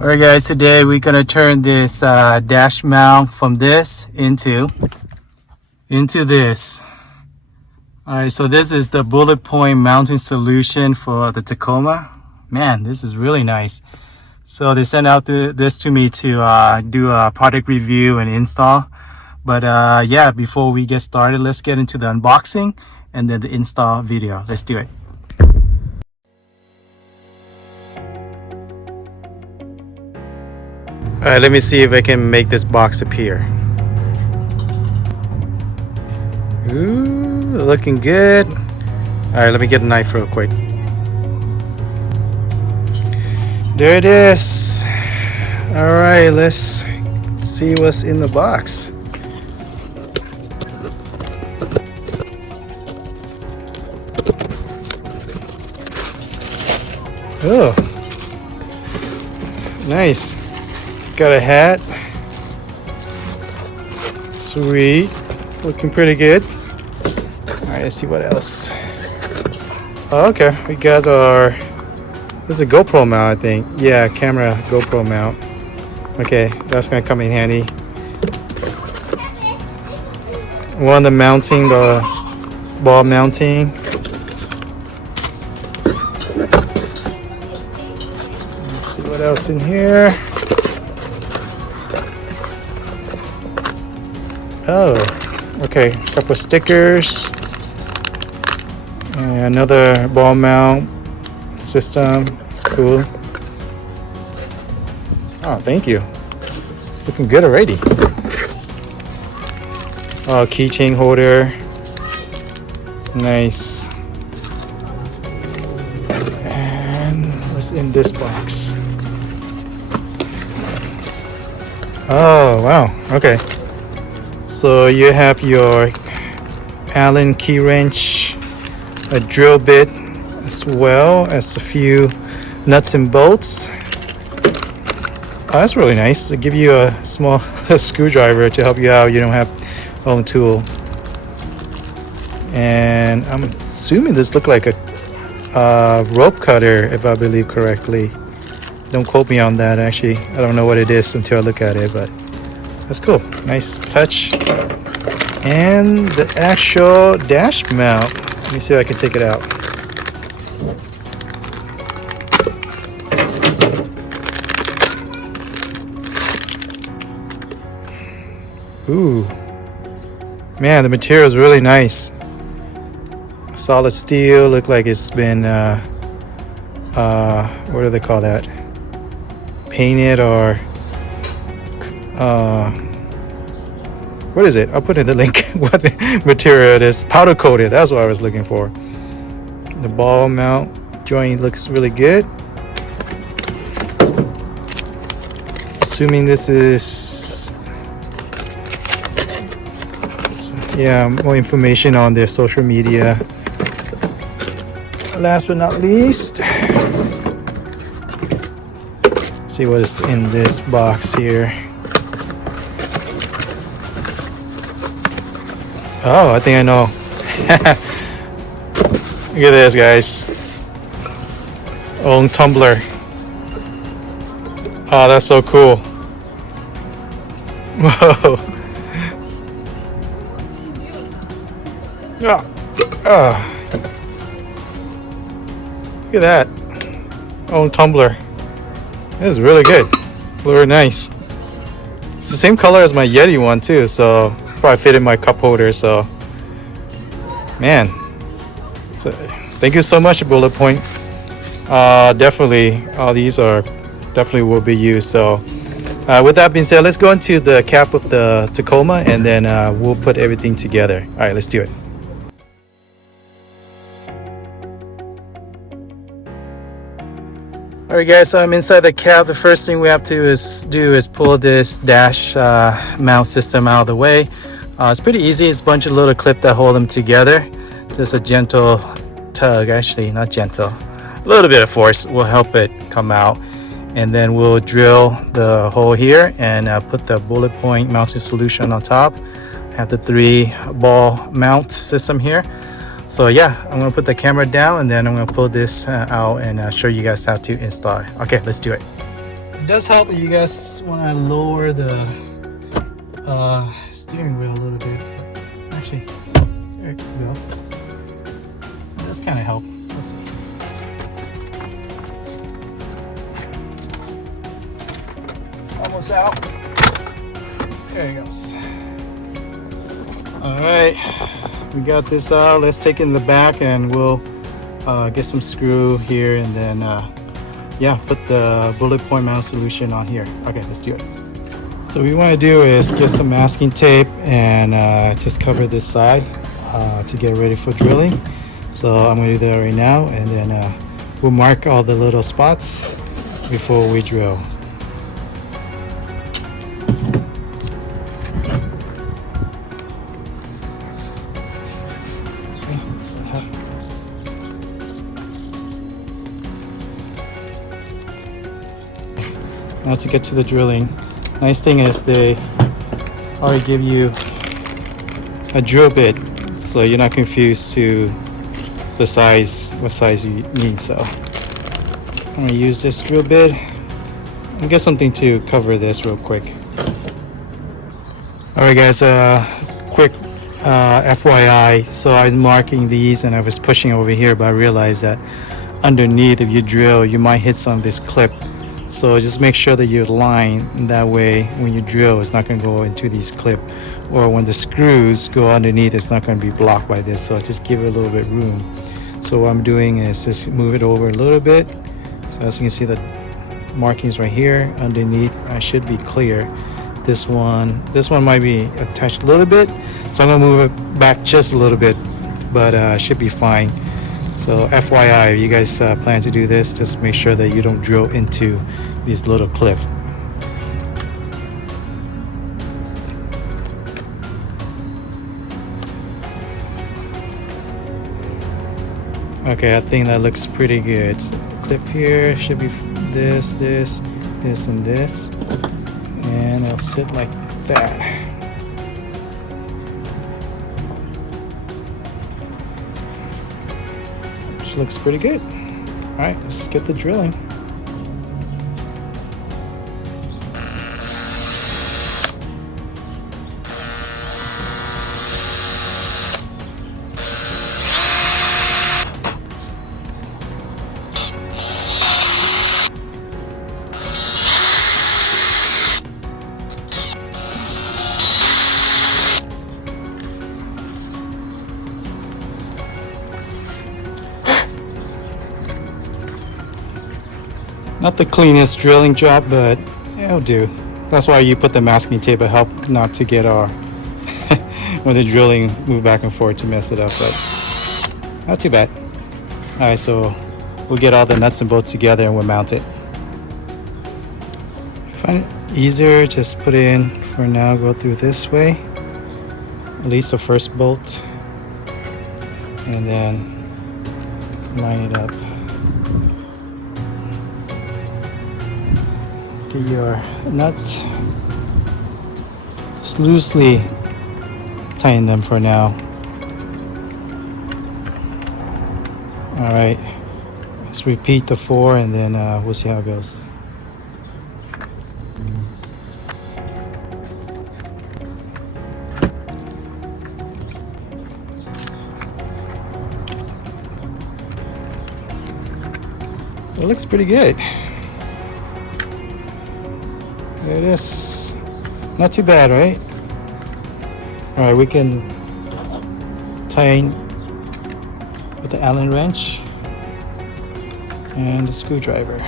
Alright guys, today we're gonna turn this dash mount from this into this. Alright, so this is the Bulletpoint mounting solution for the Tacoma. Man, this is really nice. So they sent out this to me to do a product review and install. But yeah, before we get started, let's get into the unboxing and then the install video. Let's do it. Alright, let me see if I can make this box appear. Ooh, looking good. Alright, let me get a knife real quick. There it is. Alright, let's see what's in the box. Oh, nice. Got a hat. Sweet. Looking pretty good. Alright, let's see what else. Oh, okay, we got our... This is a GoPro mount, I think. Yeah, camera GoPro mount. Okay, that's gonna come in handy. One, the mounting, the ball mounting. Let's see what else in here. Oh, okay, a couple of stickers. And another ball mount system. It's cool. Oh, thank you. It's looking good already. Oh, keychain holder. Nice. And what's in this box? Oh, wow. Okay. So you have your Allen key wrench, a drill bit, as well as a few nuts and bolts. Oh, that's really nice. They give you a small screwdriver to help you out. You don't have your own tool. And I'm assuming this looks like a rope cutter, if I believe correctly. Don't quote me on that, actually. I don't know what it is until I look at it, but that's cool. Nice touch. And the actual dash mount. Let me see if I can take it out. Ooh. Man, the material is really nice. Solid steel. Look like it's been what do they call that? Painted or what is it? I'll put in the link what material it is. Powder coated, that's what I was looking for. The ball mount joint looks really good. Assuming this is, yeah, more information on their social media. Last but not least, see what is in this box here. Oh, I think I know. Look at this, guys. Own tumbler. Oh, that's so cool. Whoa. Look at that. Own tumbler. This is really good. Very nice. It's the same color as my Yeti one too, so probably fit in my cup holder. So, man, so thank you so much, Bulletpoint. Definitely, all these are definitely will be used. So, with that being said, let's go into the cap of the Tacoma, and then we'll put everything together. All right, let's do it. Alright guys, so I'm inside the cab. The first thing we have to do is pull this dash mount system out of the way. It's pretty easy. It's a bunch of little clips that hold them together. Just a gentle tug, actually not gentle. A little bit of force will help it come out. And then we'll drill the hole here and put the Bulletpoint mounting solution on top. Have the 3 ball mount system here. So yeah, I'm gonna put the camera down and then I'm gonna pull this out and show you guys how to install it. Okay, let's do it. does help if you guys want to lower the steering wheel a little bit. But actually, there you go. It does kind of help. Let's see. It's almost out. There it goes. All right, we got this out. Let's take it in the back and we'll get some screw here and then yeah, put the Bulletpoint mount solution on here. Okay, let's do it. So what we want to do is get some masking tape and just cover this side to get ready for drilling. So I'm going to do that right now, and then we'll mark all the little spots before we drill. Now to get to the drilling. Nice thing is they already give you a drill bit, so you're not confused to the size, what size you need. So I'm gonna use this drill bit and get something to cover this real quick. All right, guys. Quick FYI. So I was marking these and I was pushing over here, but I realized that underneath, if you drill, you might hit some of this clip. So just make sure that you align that way. When you drill, it's not going to go into these clips, or when the screws go underneath, it's not going to be blocked by this. So just give it a little bit room. So what I'm doing is just move it over a little bit. So as you can see, the markings right here underneath, I should be clear. This one might be attached a little bit, so I'm going to move it back just a little bit, but should be fine. So FYI, if you guys plan to do this, just make sure that you don't drill into these little cliff. Okay, I think that looks pretty good. So clip here should be this, and this, and it'll sit like that. Which looks pretty good. All right, let's get the drilling. Not the cleanest drilling job, but it'll do. That's why you put the masking tape to help not to get our when the drilling move back and forth to mess it up, but not too bad. All right, so we'll get all the nuts and bolts together and we'll mount it. Find it easier, just put it in for now, go through this way, at least the first bolt, and then line it up. Get your nuts, just loosely tighten them for now. All right, let's repeat the 4 and then we'll see how it goes. It looks pretty good. There it is. Not too bad, right? All right, we can tighten with the Allen wrench and the screwdriver.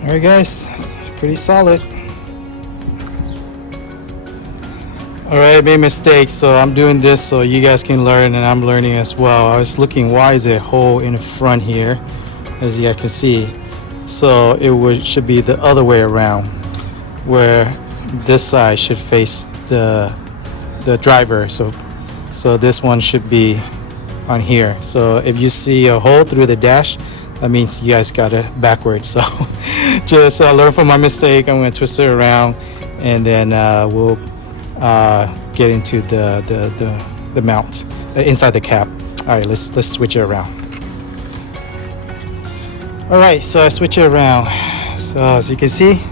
Alright guys, it's pretty solid. Alright, I made mistakes, so I'm doing this so you guys can learn and I'm learning as well. I was looking, why is there a hole in the front here, as you guys can see. So it should be the other way around, where this side should face the the driver. So this one should be on here. So if you see a hole through the dash, that means you guys got it backwards. So just learn from my mistake. I'm going to twist it around, and then we'll get into the mount inside the cap. All right, let's switch it around. All right, so I switch it around. So as you can see,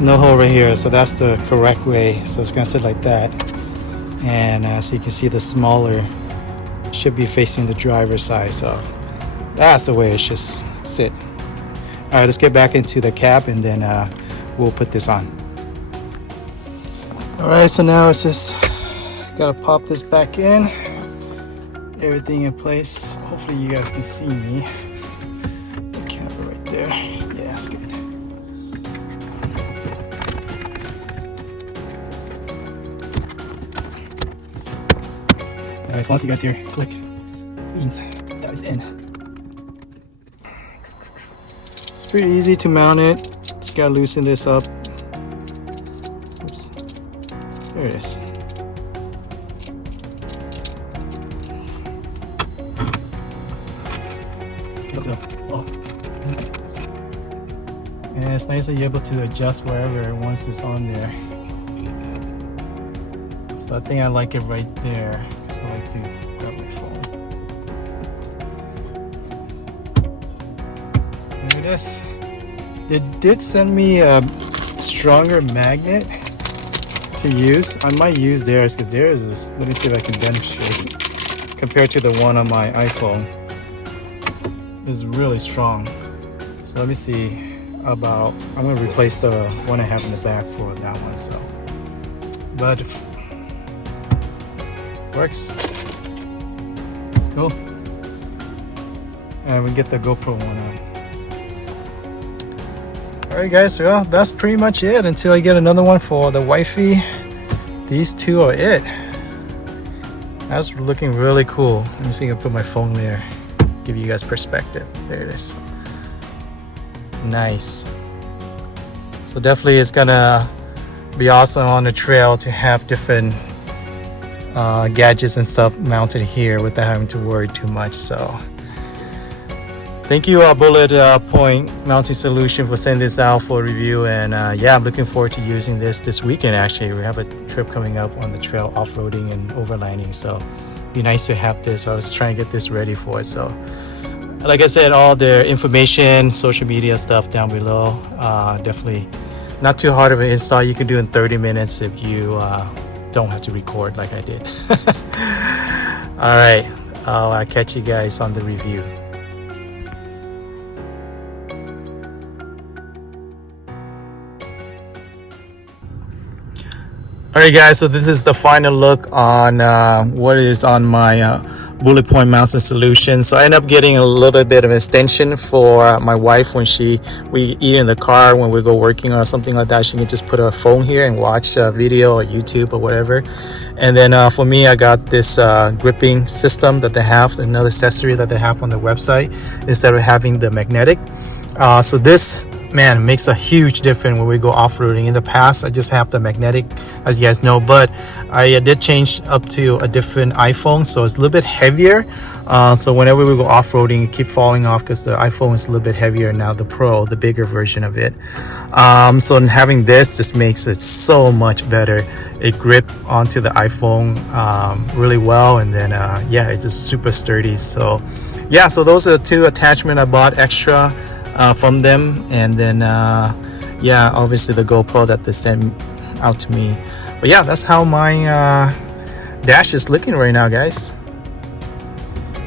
no hole right here. So that's the correct way. So it's gonna sit like that. And as you can see, the smaller should be facing the driver's side. So that's the way it should sit. All right, let's get back into the cap, and then we'll put this on. All right, so now it's just gotta pop this back in. Everything in place. Hopefully you guys can see me. The camera right there. Yeah, that's good. All right, as long as you guys hear click, means that is in. It's pretty easy to mount it. Just gotta loosen this up. Oops. There it is. And it's nice that you're able to adjust wherever once it's on there. So I think I like it right there. So I like to grab my phone. Look at this. They did send me a stronger magnet to use. I might use theirs because theirs is, let me see if I can demonstrate, compared to the one on my iPhone. Is really strong. So let me see about, I'm gonna replace the one I have in the back for that one. So, but works. Let's go. And we get the GoPro one on. All right, guys. Well, that's pretty much it until I get another one for the wifey. These two are it. That's looking really cool. Let me see if I can put my phone there. Give you guys perspective. There it is. Nice. So definitely it's gonna be awesome on the trail to have different gadgets and stuff mounted here without having to worry too much. So thank you Bulletpoint Mounting Solution for sending this out for review. And yeah, I'm looking forward to using this weekend. Actually, we have a trip coming up on the trail, off-roading and overlanding, so be nice to have this. I was trying to get this ready for it. So like I said, all the information, social media stuff down below. Definitely not too hard of an install. You can do in 30 minutes if you don't have to record like I did. All right, I'll catch you guys on the review. All right, guys, so this is the final look on what is on my Bulletpoint mounting solution. So I end up getting a little bit of extension for my wife when we eat in the car when we go working or something like that. She can just put her phone here and watch video or YouTube or whatever. And then for me, I got this gripping system that they have, another accessory that they have on the website instead of having the magnetic. So this, man, makes a huge difference when we go off-roading. In the past, I just have the magnetic, as you guys know, but I did change up to a different iPhone, so it's a little bit heavier. So whenever we go off-roading, it keep falling off because the iPhone is a little bit heavier now, the Pro, the bigger version of it. So having this just makes it so much better. It gripped onto the iPhone really well, and then yeah, it's just super sturdy. So yeah, so those are the two attachments I bought extra from them. And then yeah, obviously the GoPro that they sent out to me. But yeah, that's how my dash is looking right now, guys.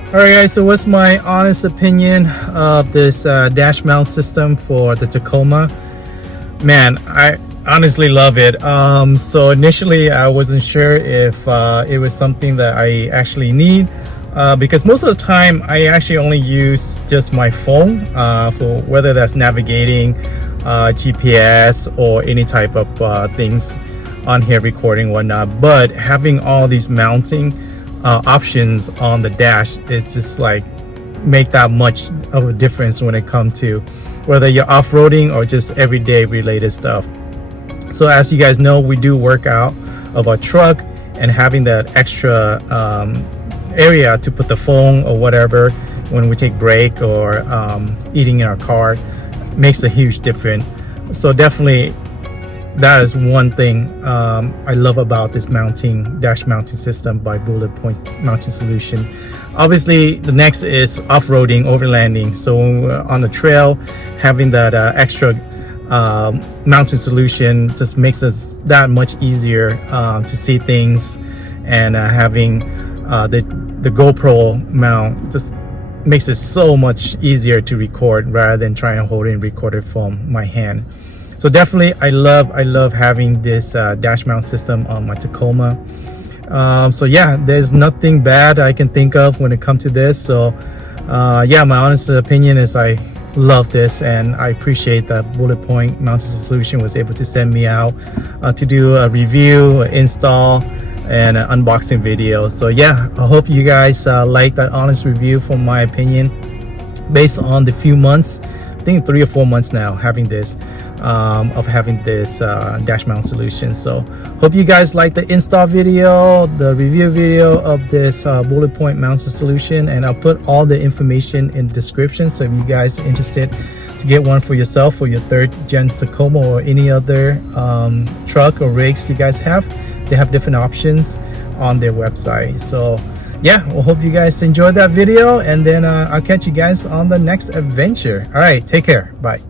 All right, guys, so what's my honest opinion of this dash mount system for the Tacoma? Man, I honestly love it. So initially I wasn't sure if it was something that I actually need, because most of the time I actually only use just my phone for whether that's navigating, GPS, or any type of things on here, recording, whatnot. But having all these mounting options on the dash, it's just like make that much of a difference when it comes to whether you're off-roading or just everyday related stuff. So as you guys know, we do work out of our truck, and having that extra area to put the phone or whatever when we take break or eating in our car makes a huge difference. So definitely that is one thing I love about this dash mounting system by Bulletpoint mounting solution. Obviously the next is off-roading, overlanding. So on the trail, having that extra mounting solution just makes us that much easier to see things, and having the GoPro mount just makes it so much easier to record rather than trying to hold it and record it from my hand. So definitely I love having this dash mount system on my Tacoma. So yeah, there's nothing bad I can think of when it comes to this. So yeah, my honest opinion is I love this, and I appreciate that Bulletpoint mounting solution was able to send me out to do a review, install, and an unboxing video. So yeah, I hope you guys like that honest review from my opinion based on the few months, I think 3 or 4 months now having this dash mount solution. So hope you guys like the install video, the review video of this Bulletpoint mounting solution, and I'll put all the information in the description. So if you guys are interested to get one for yourself for your 3rd Gen Tacoma or any other truck or rigs you guys have, they have different options on their website. So yeah, we'll hope you guys enjoyed that video, and then I'll catch you guys on the next adventure. All right, take care. Bye.